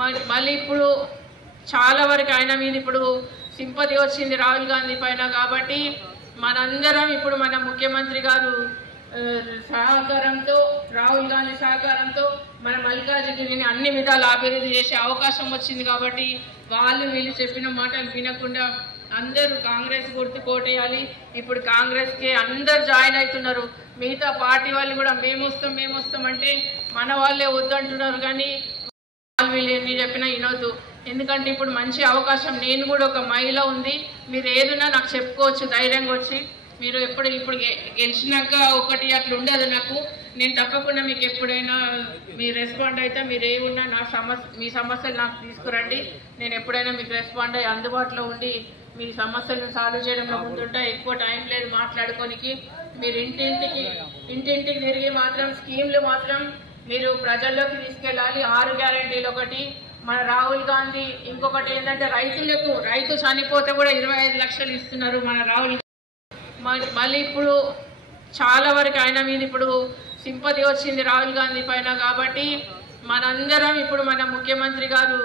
మళ్ళీ ఇప్పుడు చాలా వరకు ఆయన మీద ఇప్పుడు సింపతి వచ్చింది రాహుల్ గాంధీ పైన. కాబట్టి మనందరం ఇప్పుడు మన ముఖ్యమంత్రి గారు సహకారంతో, రాహుల్ గాంధీ సహకారంతో మన మల్కాజిగిరిని అన్ని విధాలు అభివృద్ధి చేసే అవకాశం వచ్చింది. కాబట్టి వాళ్ళు వీళ్ళు చెప్పిన మాటలు వినకుండా అందరూ కాంగ్రెస్ గుర్తు కోటేయాలి. ఇప్పుడు కాంగ్రెస్కే అందరు జాయిన్ అవుతున్నారు. మిగతా పార్టీ వాళ్ళు కూడా మేము వస్తాం అంటే మన వాళ్ళే వద్దంటున్నారు. కానీ వీళ్ళు ఎన్ని చెప్పినా వినొద్దు. ఎందుకంటే ఇప్పుడు మంచి అవకాశం, నేను కూడా ఒక మహిళ ఉంది, మీరు ఏదైనా నాకు చెప్పుకోవచ్చు ధైర్యంగా వచ్చి. మీరు ఇప్పుడు గెలిచినాక ఒకటి అట్లా ఉండదు నాకు. నేను తప్పకుండా మీకు ఎప్పుడైనా మీరు రెస్పాండ్ అయితే మీరు ఏమున్నా మీ సమస్యలు నాకు తీసుకురండి. నేను ఎప్పుడైనా మీకు రెస్పాండ్ అయ్యి అందుబాటులో ఉండి మీ సమస్యలను సాల్వ్ చేయడంలో ముందుంటా. ఎక్కువ టైం లేదు మాట్లాడుకోనికి. మీరు ఇంటింటికి తిరిగి మాత్రం స్కీమ్లు మాత్రం మీరు ప్రజల్లోకి తీసుకెళ్ళాలి. 6 గ్యారెంటీలు ఒకటి, మన రాహుల్ గాంధీ ఇంకొకటి ఏంటంటే రైతు చనిపోతే కూడా 25 లక్షలు ఇస్తున్నారు మన రాహుల్. మళ్ళీ ఇప్పుడు చాలా వరకు ఆయన మీద ఇప్పుడు సింపతి వచ్చింది రాహుల్ గాంధీ పైన. కాబట్టి మనందరం ఇప్పుడు మన ముఖ్యమంత్రి గారు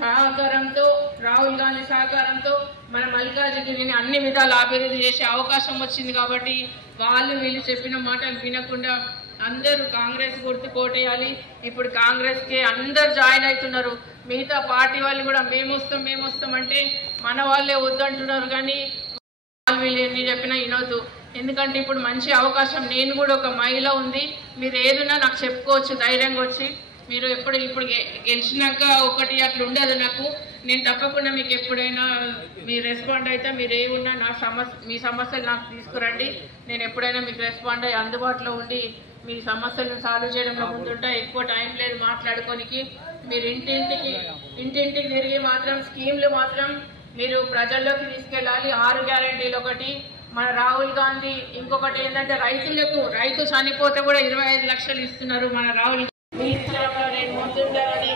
సహకారంతో, రాహుల్ గాంధీ సహకారంతో మన మల్కాజిగిరిని అన్ని విధాలు అభివృద్ధి చేసే అవకాశం వచ్చింది. కాబట్టి వాళ్ళు వీళ్ళు చెప్పిన మాటలు వినకుండా అందరూ కాంగ్రెస్ గుర్తు కోటేయాలి. ఇప్పుడు కాంగ్రెస్కే అందరు జాయిన్ అవుతున్నారు. మిగతా పార్టీ వాళ్ళు కూడా మేము వస్తాం అంటే మన వాళ్ళే వద్దంటున్నారు. కానీ వీళ్ళు ఎన్ని చెప్పినా వినొద్దు. ఎందుకంటే ఇప్పుడు మంచి అవకాశం, నేను కూడా ఒక మహిళ ఉంది, మీరు ఏదైనా నాకు చెప్పుకోవచ్చు ధైర్యంగా వచ్చి. మీరు ఇప్పుడు గెలిచినాక ఒకటి అట్లా ఉండదు నాకు. నేను తప్పకుండా మీకు ఎప్పుడైనా మీరు రెస్పాండ్ అయితే మీరు ఏమున్నా మీ సమస్యలు నాకు తీసుకురండి. నేను ఎప్పుడైనా మీకు రెస్పాండ్ అయ్యి అందుబాటులో ఉండి మీ సమస్యలను సాల్వ్ చేయడంలో ముందుంటా. ఎక్కువ టైం లేదు మాట్లాడుకోనికి. మీరు ఇంటింటికి తిరిగి మాత్రం స్కీమ్లు మాత్రం మీరు ప్రజల్లోకి తీసుకెళ్ళాలి. 6 గ్యారెంటీలు ఒకటి, మన రాహుల్ గాంధీ ఇంకొకటి ఏంటంటే రైతు చనిపోతే కూడా 25 లక్షలు ఇస్తున్నారు మన రాహుల్. మీ విషయంలో నేను ముందుంటానని,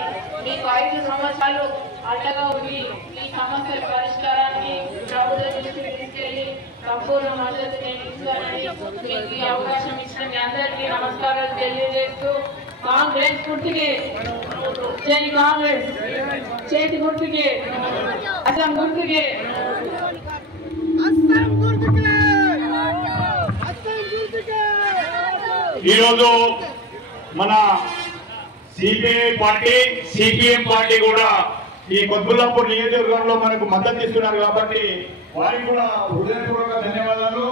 మీకు 5 సంవత్సరాలు అండగా ఉండి ఈ సమస్యల పరిష్కారానికి ప్రభుత్వ దృష్టికి తీసుకెళ్లి సంపూర్ణ మద్దతు నేను ఇస్తానని మీకు ఈ అవకాశం ఇచ్చిన మీ అందరికీ నమస్కారాలు తెలియజేస్తూ, కాంగ్రెస్ గుర్తుకే జై కాంగ్రెస్, చేతి గుర్తుకే, అస్సాం గుర్తుకే. ఈరోజు మన సిపిఐ పార్టీ, సిపిఎం పార్టీ కూడా ఈ కొత్బుల్లాపూర్ నియోజకవర్గంలో మనకు మద్దతు ఇస్తున్నారు. కాబట్టి వారికి కూడా హృదయపూర్వక ధన్యవాదాలు.